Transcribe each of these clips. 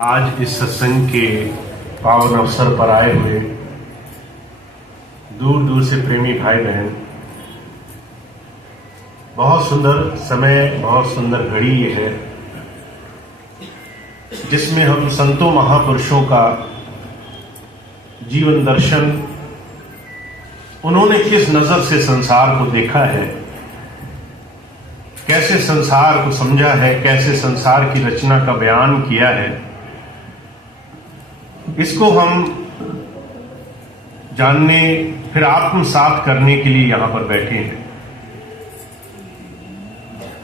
आज इस सत्संग के पावन अवसर पर आए हुए दूर दूर से प्रेमी भाई बहन, बहुत सुंदर समय, बहुत सुंदर घड़ी ये है जिसमें हम संतों महापुरुषों का जीवन दर्शन, उन्होंने किस नजर से संसार को देखा है, कैसे संसार को समझा है, कैसे संसार की रचना का बयान किया है, इसको हम जानने फिर आत्मसात करने के लिए यहां पर बैठे हैं।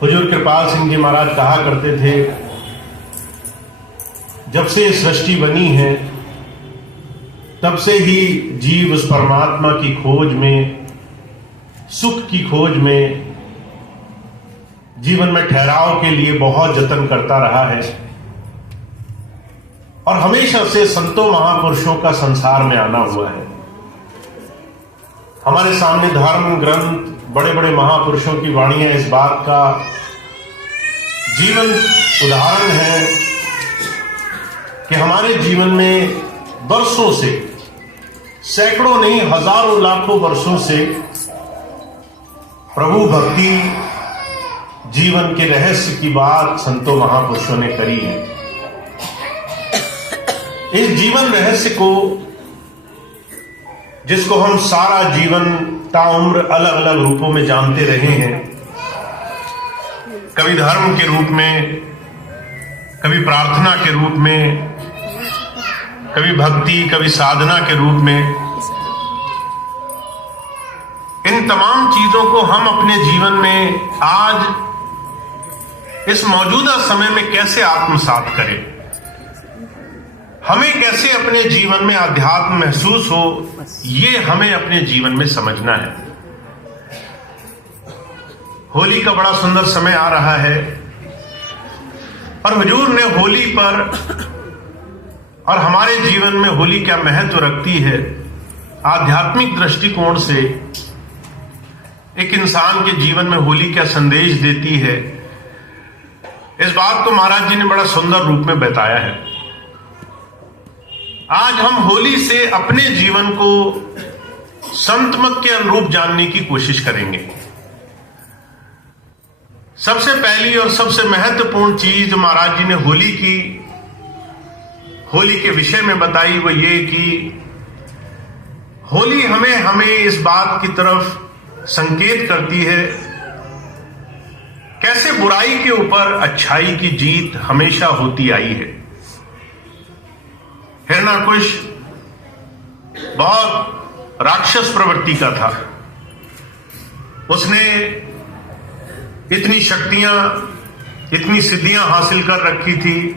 हुजूर कृपाल सिंह जी महाराज कहा करते थे, जब से सृष्टि बनी है तब से ही जीव उस परमात्मा की खोज में, सुख की खोज में, जीवन में ठहराव के लिए बहुत जतन करता रहा है और हमेशा से संतों महापुरुषों का संसार में आना हुआ है। हमारे सामने धर्म ग्रंथ, बड़े बड़े महापुरुषों की वाणियां इस बात का जीवन उदाहरण है कि हमारे जीवन में वर्षों से, सैकड़ों नहीं हजारों लाखों वर्षों से प्रभु भक्ति जीवन के रहस्य की बात संतों महापुरुषों ने करी है। इस जीवन रहस्य को, जिसको हम सारा जीवन ताउम्र अलग अलग रूपों में जानते रहे हैं, कभी धर्म के रूप में, कभी प्रार्थना के रूप में, कभी भक्ति, कभी साधना के रूप में, इन तमाम चीजों को हम अपने जीवन में आज इस मौजूदा समय में कैसे आत्मसात करें, हमें कैसे अपने जीवन में आध्यात्म महसूस हो, ये हमें अपने जीवन में समझना है। होली का बड़ा सुंदर समय आ रहा है और हुजूर ने होली पर और हमारे जीवन में होली क्या महत्व रखती है, आध्यात्मिक दृष्टिकोण से एक इंसान के जीवन में होली क्या संदेश देती है, इस बात को महाराज जी ने बड़ा सुंदर रूप में बताया है। आज हम होली से अपने जीवन को संत मत के अनुरूप जानने की कोशिश करेंगे। सबसे पहली और सबसे महत्वपूर्ण चीज जो महाराज जी ने होली के विषय में बताई वो ये कि होली हमें इस बात की तरफ संकेत करती है कैसे बुराई के ऊपर अच्छाई की जीत हमेशा होती आई है। हिरण्यकुश बहुत राक्षस प्रवृत्ति का था, उसने इतनी शक्तियां, इतनी सिद्धियां हासिल कर रखी थी,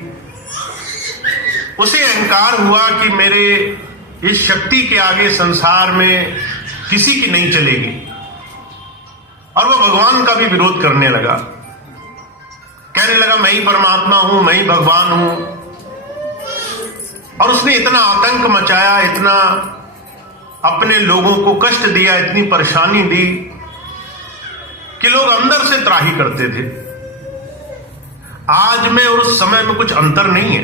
उसे अहंकार हुआ कि मेरे इस शक्ति के आगे संसार में किसी की नहीं चलेगी और वह भगवान का भी विरोध करने लगा, कहने लगा मैं ही परमात्मा हूं, मैं ही भगवान हूं। और उसने इतना आतंक मचाया, इतना अपने लोगों को कष्ट दिया, इतनी परेशानी दी कि लोग अंदर से त्राही करते थे। आज में और उस समय में कुछ अंतर नहीं है।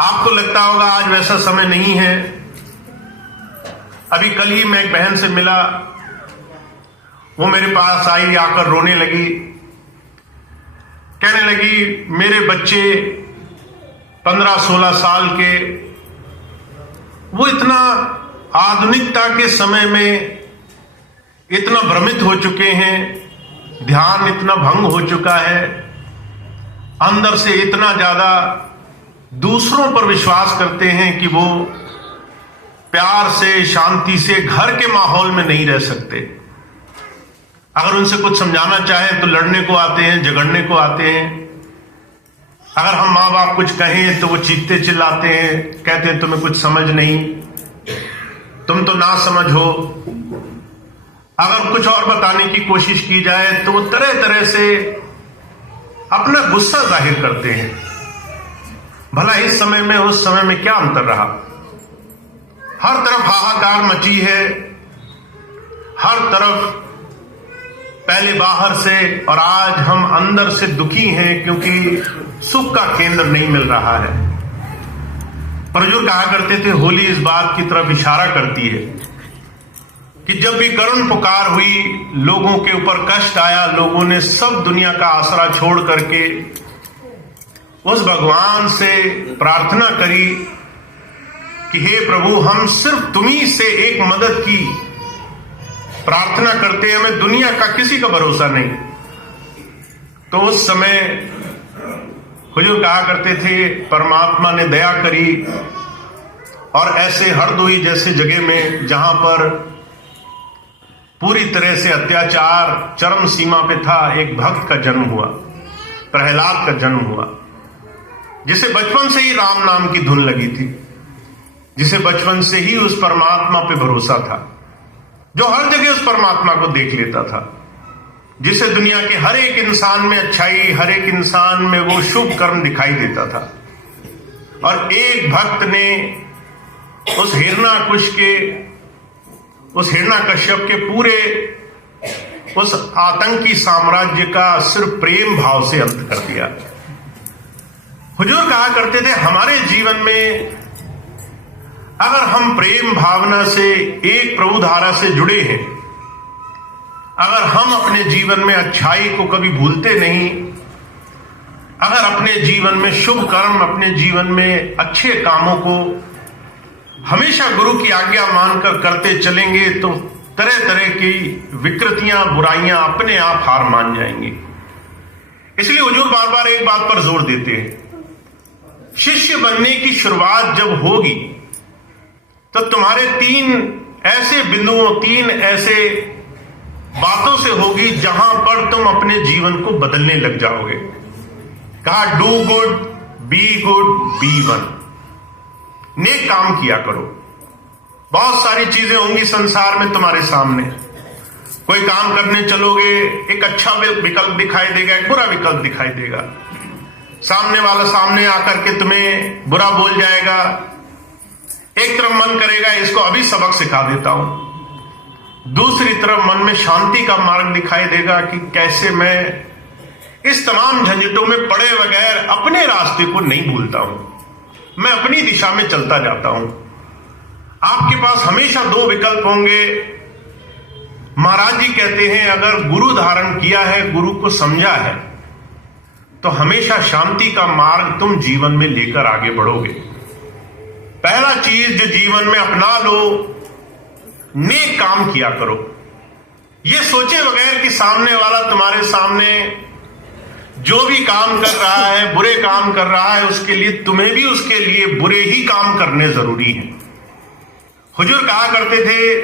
आपको लगता होगा आज वैसा समय नहीं है। अभी कल ही मैं एक बहन से मिला, वो मेरे पास आई, आकर रोने लगी, कहने लगी मेरे बच्चे 15-16 साल के, वो इतना आधुनिकता के समय में इतना भ्रमित हो चुके हैं, ध्यान इतना भंग हो चुका है, अंदर से इतना ज्यादा दूसरों पर विश्वास करते हैं कि वो प्यार से, शांति से घर के माहौल में नहीं रह सकते। अगर उनसे कुछ समझाना चाहे तो लड़ने को आते हैं, झगड़ने को आते हैं। अगर हम माँ बाप कुछ कहें तो वो चीखते चिल्लाते हैं, कहते हैं तुम्हें कुछ समझ नहीं, तुम तो ना समझ हो। अगर कुछ और बताने की कोशिश की जाए तो वो तरह तरह से अपना गुस्सा जाहिर करते हैं। भला इस समय में उस समय में क्या अंतर रहा? हर तरफ हाहाकार मची है, हर तरफ पहले बाहर से और आज हम अंदर से दुखी हैं क्योंकि सुख का केंद्र नहीं मिल रहा है। प्रजुर कहा करते थे, होली इस बात की तरफ इशारा करती है कि जब भी करुण पुकार हुई, लोगों के ऊपर कष्ट आया, लोगों ने सब दुनिया का आसरा छोड़ करके उस भगवान से प्रार्थना करी कि हे प्रभु, हम सिर्फ तुम्ही से एक मदद की प्रार्थना करते हैं, हमें दुनिया का किसी का भरोसा नहीं। तो उस समय हुजूर कहा करते थे, परमात्मा ने दया करी और ऐसे हरदोई जैसे जगह में जहां पर पूरी तरह से अत्याचार चरम सीमा पे था, एक भक्त का जन्म हुआ, प्रहलाद का जन्म हुआ, जिसे बचपन से ही राम नाम की धुन लगी थी, जिसे बचपन से ही उस परमात्मा पे भरोसा था, जो हर जगह उस परमात्मा को देख लेता था, जिसे दुनिया के हर एक इंसान में अच्छाई, हर एक इंसान में वो शुभ कर्म दिखाई देता था। और एक भक्त ने उस हिरण्यकश्यप के पूरे उस आतंकी साम्राज्य का सिर्फ प्रेम भाव से अंत कर दिया। हुजूर कहा करते थे, हमारे जीवन में अगर हम प्रेम भावना से एक प्रभु धारा से जुड़े हैं, अगर हम अपने जीवन में अच्छाई को कभी भूलते नहीं, अगर अपने जीवन में शुभ कर्म, अपने जीवन में अच्छे कामों को हमेशा गुरु की आज्ञा मानकर करते चलेंगे, तो तरह तरह की विकृतियां, बुराइयां अपने आप हार मान जाएंगी। इसलिए हुजूर बार बार एक बात पर जोर देते हैं, शिष्य बनने की शुरुआत जब होगी तो तुम्हारे 3 ऐसे बिंदुओं, 3 ऐसे बातों से होगी जहां पर तुम अपने जीवन को बदलने लग जाओगे। कहा, do good, be good, be one. नेक काम किया करो। बहुत सारी चीजें होंगी संसार में तुम्हारे सामने। कोई काम करने चलोगे, एक अच्छा विकल्प दिखाई देगा, एक बुरा विकल्प दिखाई देगा। सामने वाला सामने आकर के तुम्हें बुरा बोल जाएगा। एक तरफ मन करेगा इसको अभी सबक सिखा देता हूं, दूसरी तरफ मन में शांति का मार्ग दिखाई देगा कि कैसे मैं इस तमाम झंझटों में पड़े बगैर अपने रास्ते को नहीं भूलता हूं, मैं अपनी दिशा में चलता जाता हूं। आपके पास हमेशा 2 विकल्प होंगे। महाराज जी कहते हैं, अगर गुरु धारण किया है, गुरु को समझा है, तो हमेशा शांति का मार्ग तुम जीवन में लेकर आगे बढ़ोगे। पहला चीज जो जीवन में अपना लो, नेक काम किया करो। ये सोचे बगैर कि सामने वाला तुम्हारे सामने जो भी काम कर रहा है, बुरे काम कर रहा है, उसके लिए तुम्हें भी उसके लिए बुरे ही काम करने जरूरी है। हुजूर कहा करते थे,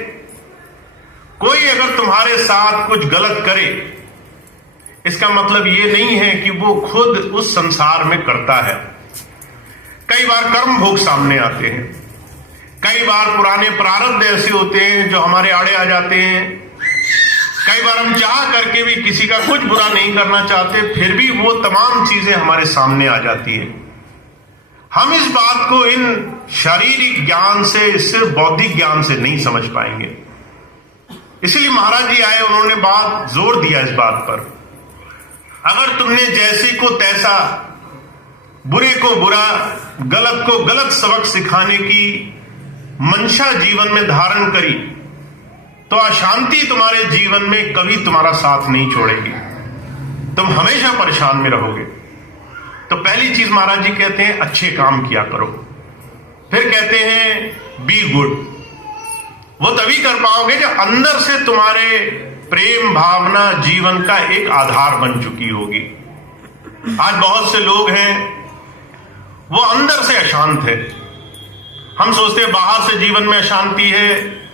कोई अगर तुम्हारे साथ कुछ गलत करे, इसका मतलब ये नहीं है कि वो खुद उस संसार में करता है। कई बार कर्म भोग सामने आते हैं, कई बार पुराने प्रारब्ध ऐसे होते हैं जो हमारे आड़े आ जाते हैं। कई बार हम चाह करके भी किसी का कुछ बुरा नहीं करना चाहते, फिर भी वो तमाम चीजें हमारे सामने आ जाती हैं। हम इस बात को इन शारीरिक ज्ञान से, सिर्फ बौद्धिक ज्ञान से नहीं समझ पाएंगे। इसलिए महाराज जी आए, उन्होंने बात जोर दिया इस बात पर, अगर तुमने जैसे को तैसा, बुरे को बुरा, गलत को गलत सबक सिखाने की मंशा जीवन में धारण करी, तो अशांति तुम्हारे जीवन में कभी तुम्हारा साथ नहीं छोड़ेगी, तुम हमेशा परेशान में रहोगे। तो पहली चीज महाराज जी कहते हैं, अच्छे काम किया करो। फिर कहते हैं, बी गुड। वो तभी कर पाओगे जब अंदर से तुम्हारे प्रेम भावना जीवन का एक आधार बन चुकी होगी। आज बहुत से लोग हैं, वो अंदर से अशांत है। हम सोचते हैं बाहर से जीवन में अशांति है,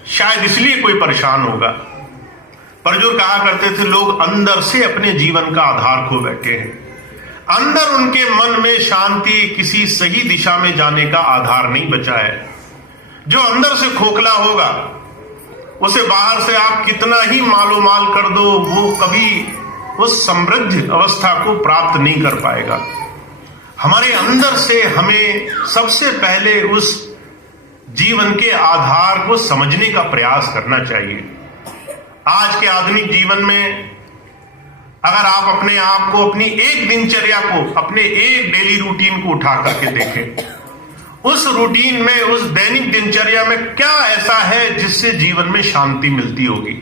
शायद इसलिए कोई परेशान होगा। पर जो कहा करते थे, लोग अंदर से अपने जीवन का आधार खो बैठे हैं। अंदर उनके मन में शांति, किसी सही दिशा में जाने का आधार नहीं बचा है। जो अंदर से खोखला होगा, उसे बाहर से आप कितना ही मालो माल कर दो, वो कभी उस समृद्ध अवस्था को प्राप्त नहीं कर पाएगा। हमारे अंदर से हमें सबसे पहले उस जीवन के आधार को समझने का प्रयास करना चाहिए। आज के आधुनिक जीवन में अगर आप अपने आप को, अपनी एक दिनचर्या को, अपने एक डेली रूटीन को उठा करके देखें, उस रूटीन में, उस दैनिक दिनचर्या में क्या ऐसा है जिससे जीवन में शांति मिलती होगी,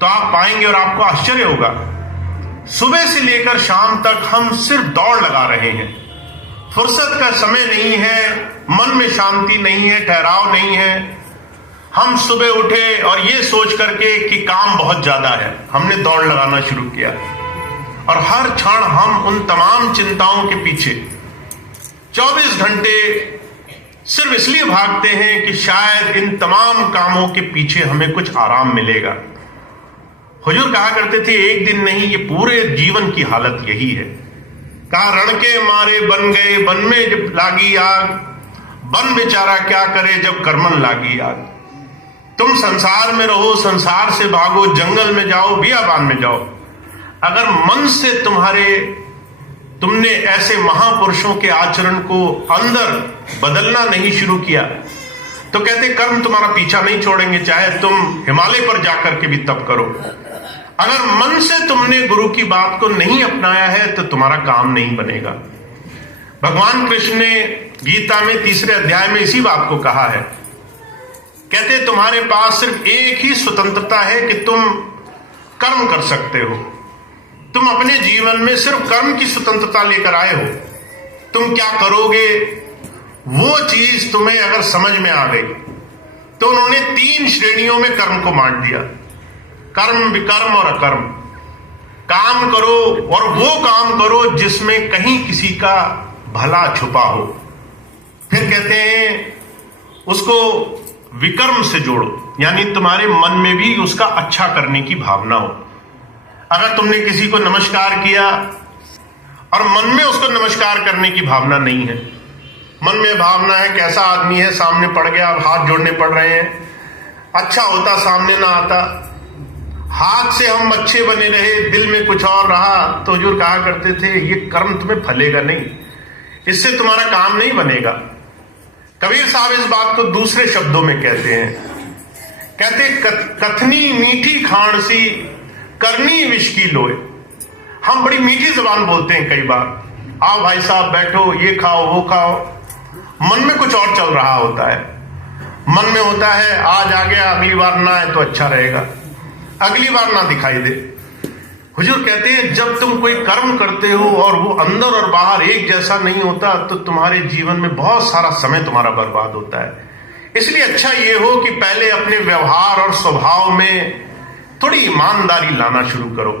तो आप पाएंगे और आपको आश्चर्य होगा, सुबह से लेकर शाम तक हम सिर्फ दौड़ लगा रहे हैं। फुर्सत का समय नहीं है, मन में शांति नहीं है, ठहराव नहीं है। हम सुबह उठे और ये सोच करके कि काम बहुत ज्यादा है, हमने दौड़ लगाना शुरू किया और हर क्षण हम उन तमाम चिंताओं के पीछे 24 घंटे सिर्फ इसलिए भागते हैं कि शायद इन तमाम कामों के पीछे हमें कुछ आराम मिलेगा। हुजूर कहा करते थे, एक दिन नहीं, ये पूरे जीवन की हालत यही है। कहा, रण के मारे बन गए, बन में जब लागी आग, बन बेचारा क्या करे जब कर्मन लागी आग। तुम संसार में रहो, संसार से भागो, जंगल में जाओ, बियाबान में जाओ, अगर मन से तुमने ऐसे महापुरुषों के आचरण को अंदर बदलना नहीं शुरू किया, तो कहते कर्म तुम्हारा पीछा नहीं छोड़ेंगे, चाहे तुम हिमालय पर जाकर के भी तप करो। अगर मन से तुमने गुरु की बात को नहीं अपनाया है तो तुम्हारा काम नहीं बनेगा। भगवान कृष्ण ने गीता में 3 अध्याय में इसी बात को कहा है। कहते तुम्हारे पास सिर्फ एक ही स्वतंत्रता है कि तुम कर्म कर सकते हो। तुम अपने जीवन में सिर्फ कर्म की स्वतंत्रता लेकर आए हो। तुम क्या करोगे, वो चीज तुम्हें अगर समझ में आ गई तो उन्होंने 3 श्रेणियों में कर्म को बांट दिया, कर्म, विकर्म और अकर्म। काम करो और वो काम करो जिसमें कहीं किसी का भला छुपा हो। फिर कहते हैं उसको विकर्म से जोड़ो, यानी तुम्हारे मन में भी उसका अच्छा करने की भावना हो। अगर तुमने किसी को नमस्कार किया और मन में उसको नमस्कार करने की भावना नहीं है, मन में भावना है कैसा आदमी है, सामने पड़ गया, अब हाथ जोड़ने पड़ रहे हैं, अच्छा होता सामने ना आता, हाथ से हम अच्छे बने रहे, दिल में कुछ और रहा, तो हुजूर कहा करते थे ये कर्म तुम्हें फलेगा नहीं, इससे तुम्हारा काम नहीं बनेगा। कबीर साहब इस बात को दूसरे शब्दों में कहते हैं, कहते कथनी मीठी खाण सी, करनी विष की लोए। हम बड़ी मीठी जबान बोलते हैं कई बार, आओ भाई साहब बैठो, ये खाओ वो खाओ, मन में कुछ और चल रहा होता है। मन में होता है आज आ गया, अगली बार ना आए तो अच्छा रहेगा, अगली बार ना दिखाई दे। हुजूर कहते हैं जब तुम कोई कर्म करते हो और वो अंदर और बाहर एक जैसा नहीं होता तो तुम्हारे जीवन में बहुत सारा समय तुम्हारा बर्बाद होता है। इसलिए अच्छा ये हो कि पहले अपने व्यवहार और स्वभाव में थोड़ी ईमानदारी लाना शुरू करो।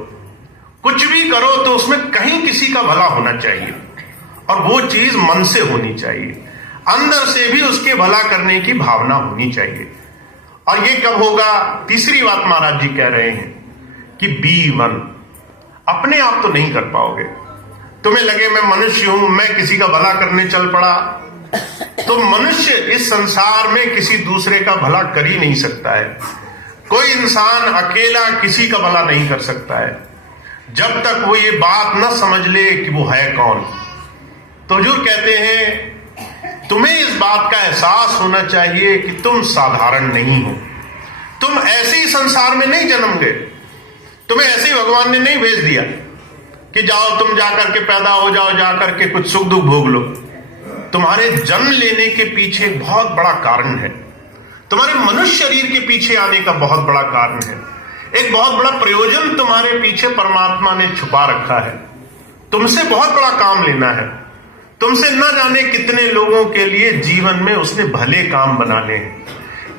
कुछ भी करो तो उसमें कहीं किसी का भला होना चाहिए और वो चीज मन से होनी चाहिए, अंदर से भी उसके भला करने की भावना होनी चाहिए। और ये कब होगा? तीसरी बात महाराज जी कह रहे हैं कि बी वन, अपने आप तो नहीं कर पाओगे। तुम्हें लगे मैं मनुष्य हूं, मैं किसी का भला करने चल पड़ा, तो मनुष्य इस संसार में किसी दूसरे का भला कर ही नहीं सकता है। कोई इंसान अकेला किसी का भला नहीं कर सकता है जब तक वो ये बात न समझ ले कि वो है कौन। तो हुजूर कहते हैं तुम्हें इस बात का एहसास होना चाहिए कि तुम साधारण नहीं हो। तुम ऐसे ही संसार में नहीं जन्म गए, तुम्हें ऐसे ही भगवान ने नहीं भेज दिया कि जाओ तुम जाकर के पैदा हो जाओ, जाकर के कुछ सुख दुख भोग लो। तुम्हारे जन्म लेने के पीछे बहुत बड़ा कारण है, तुम्हारे मनुष्य शरीर के पीछे आने का बहुत बड़ा कारण है, एक बहुत बड़ा प्रयोजन तुम्हारे पीछे परमात्मा ने छुपा रखा है। तुमसे बहुत बड़ा काम लेना है, तुमसे न जाने कितने लोगों के लिए जीवन में उसने भले काम बनाने हैं।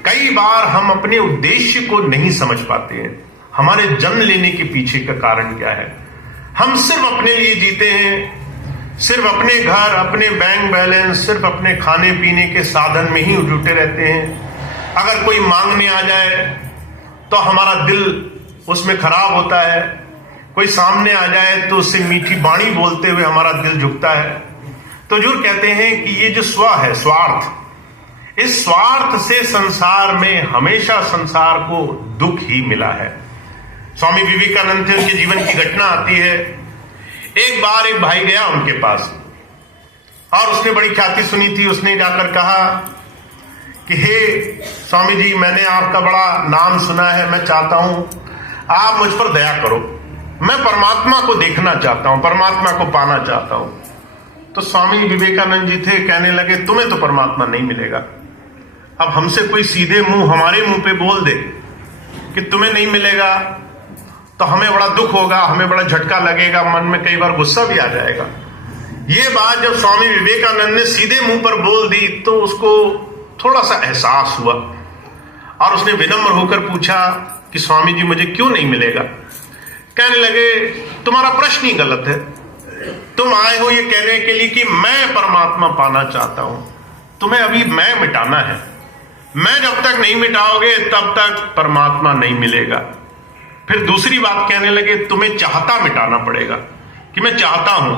कई बार हम अपने उद्देश्य को नहीं समझ पाते हैं, हमारे जन्म लेने के पीछे का कारण क्या है। हम सिर्फ अपने लिए जीते हैं, सिर्फ अपने घर, अपने बैंक बैलेंस, सिर्फ अपने खाने पीने के साधन में ही जुटे रहते हैं। अगर कोई मांगने आ जाए तो हमारा दिल उसमें खराब होता है, कोई सामने आ जाए तो उससे मीठी बाणी बोलते हुए हमारा दिल झुकता है। तो हुजूर कहते हैं कि ये जो स्व है, स्वार्थ, इस स्वार्थ से संसार में हमेशा संसार को दुख ही मिला है। स्वामी विवेकानंद थे, उनके जीवन की घटना आती है। एक बार एक भाई गया उनके पास और उसने बड़ी ख्याति सुनी थी। उसने जाकर कहा कि हे स्वामी जी, मैंने आपका बड़ा नाम सुना है, मैं चाहता हूं आप मुझ पर दया करो, मैं परमात्मा को देखना चाहता हूं, परमात्मा को पाना चाहता हूं। तो स्वामी विवेकानंद जी थे, कहने लगे तुम्हें तो परमात्मा नहीं मिलेगा। अब हमसे कोई सीधे मुंह हमारे मुंह पे बोल दे कि तुम्हें नहीं मिलेगा तो हमें बड़ा दुख होगा, हमें बड़ा झटका लगेगा, मन में कई बार गुस्सा भी आ जाएगा। ये बात जब स्वामी विवेकानंद ने सीधे मुंह पर बोल दी तो उसको थोड़ा सा एहसास हुआ और उसने विनम्र होकर पूछा कि स्वामी जी मुझे क्यों नहीं मिलेगा। कहने लगे तुम्हारा प्रश्न ही गलत है। तुम आए हो ये कहने के लिए कि मैं परमात्मा पाना चाहता हूं, तुम्हें अभी मैं मिटाना है। मैं जब तक नहीं मिटाओगे तब तक परमात्मा नहीं मिलेगा। फिर दूसरी बात कहने लगे तुम्हें चाहता मिटाना पड़ेगा, कि मैं चाहता हूं,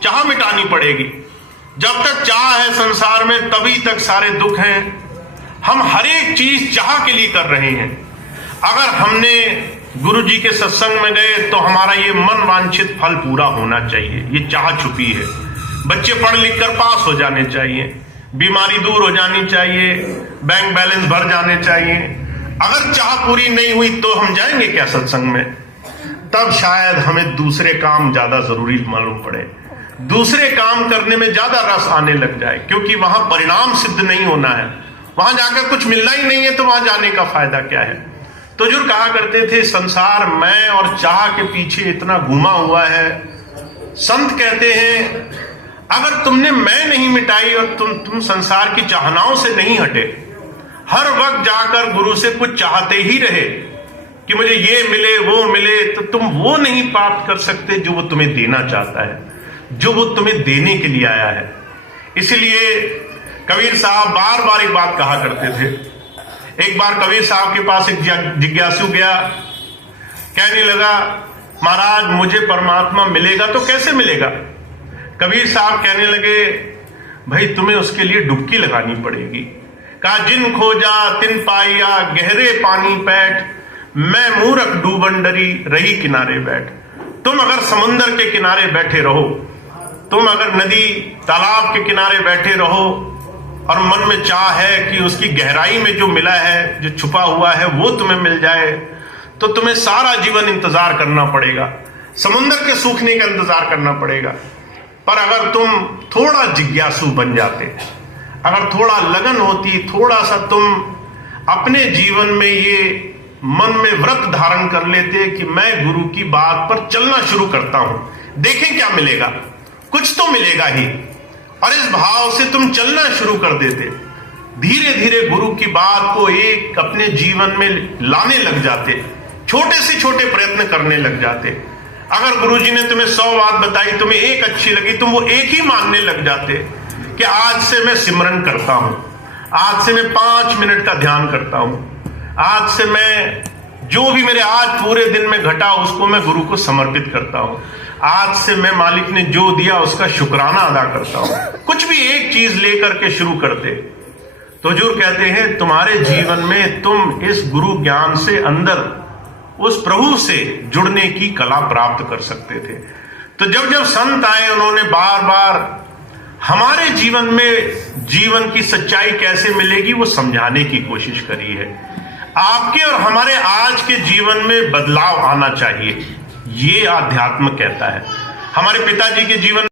चाह मिटानी पड़ेगी। जब तक चाह है संसार में तभी तक सारे दुख हैं। हम हर एक चीज चाह के लिए कर रहे हैं। अगर हमने गुरु जी के सत्संग में गए तो हमारा ये मन वांछित फल पूरा होना चाहिए, ये चाह छुपी है। बच्चे पढ़ लिख कर पास हो जाने चाहिए, बीमारी दूर हो जानी चाहिए, बैंक बैलेंस भर जाने चाहिए। अगर चाह पूरी नहीं हुई तो हम जाएंगे क्या सत्संग में? तब शायद हमें दूसरे काम ज्यादा जरूरी मालूम पड़े, दूसरे काम करने में ज्यादा रस आने लग जाए, क्योंकि वहां परिणाम सिद्ध नहीं होना है। वहां जाकर कुछ मिलना ही नहीं है तो वहां जाने का फायदा क्या है? तो जो कहा करते थे संसार मैं और चाह के पीछे इतना घुमा हुआ है। संत कहते हैं अगर तुमने मैं नहीं मिटाई और तुम संसार की चाहनाओं से नहीं हटे, हर वक्त जाकर गुरु से कुछ चाहते ही रहे कि मुझे ये मिले वो मिले, तो तुम वो नहीं प्राप्त कर सकते जो वो तुम्हें देना चाहता है, जो वो तुम्हें देने के लिए आया है। इसलिए कबीर साहब बार बार एक बात कहा करते थे। एक बार कबीर साहब के पास एक जिज्ञासु गया, कहने लगा महाराज मुझे परमात्मा मिलेगा तो कैसे मिलेगा? कबीर साहब कहने लगे भाई तुम्हें उसके लिए डुबकी लगानी पड़ेगी। कहा जिन खोजा तिन पाया गहरे पानी पैठ, मैं मूर्ख डूबन डरी रही किनारे बैठ। तुम अगर समुंदर के किनारे बैठे रहो, तुम अगर नदी तालाब के किनारे बैठे रहो और मन में चाह है कि उसकी गहराई में जो मिला है, जो छुपा हुआ है वो तुम्हें मिल जाए, तो तुम्हें सारा जीवन इंतजार करना पड़ेगा, समुंदर के सूखने का इंतजार करना पड़ेगा। पर अगर तुम थोड़ा जिज्ञासु बन जाते, अगर थोड़ा लगन होती, थोड़ा सा तुम अपने जीवन में ये मन में व्रत धारण कर लेते कि मैं गुरु की बात पर चलना शुरू करता हूं, देखें क्या मिलेगा, कुछ तो मिलेगा ही, और इस भाव से तुम चलना शुरू कर देते, धीरे धीरे गुरु की बात को एक अपने जीवन में लाने लग जाते, छोटे से छोटे प्रयत्न करने लग जाते। अगर गुरु जी ने तुम्हें 100 बात बताई, तुम्हें एक अच्छी लगी, तुम वो एक ही मानने लग जाते कि आज से मैं सिमरन करता हूं, आज से मैं 5 मिनट का ध्यान करता हूं, आज से मैं जो भी मेरे आज पूरे दिन में घटा उसको मैं गुरु को समर्पित करता हूं, आज से मैं मालिक ने जो दिया उसका शुक्राना अदा करता हूं। कुछ भी एक चीज लेकर के शुरू करते तो हुजूर कहते हैं तुम्हारे जीवन में तुम इस गुरु ज्ञान से अंदर उस प्रभु से जुड़ने की कला प्राप्त कर सकते थे। तो जब जब संत आए उन्होंने बार बार हमारे जीवन में जीवन की सच्चाई कैसे मिलेगी वो समझाने की कोशिश करी है। आपके और हमारे आज के जीवन में बदलाव आना चाहिए, ये आध्यात्म कहता है। हमारे पिताजी के जीवन